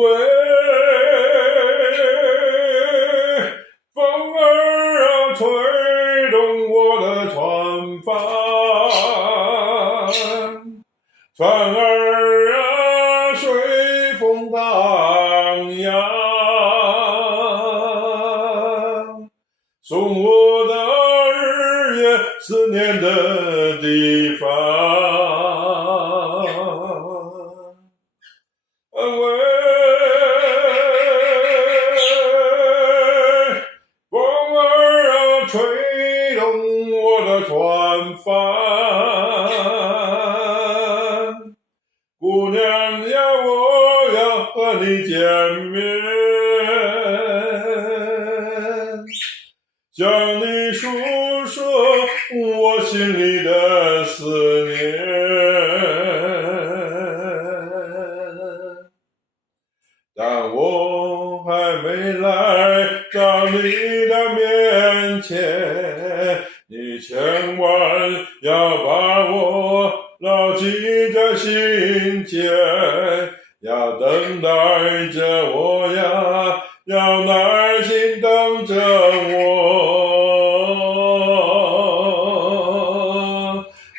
喂，风儿啊，吹动我的船帆，船儿啊，随风荡漾，送我到日夜思念的地方。喂，风儿啊，吹动我的船帆，姑娘呀，我要和你见面，向你诉说我心里的思念。但我还没来到你的面前，你千万要把我牢记在心间，要等待着我呀，要耐心等着我，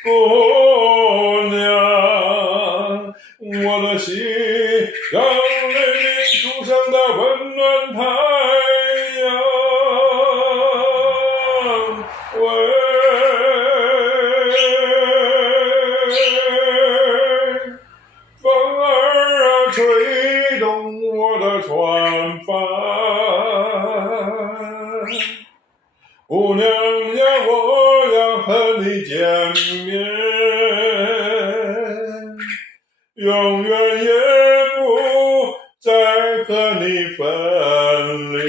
姑娘，我的心让出生的温暖太阳，喂，风儿啊，吹动我的船帆，姑娘呀，我要和你见面，永远也不再和你分离。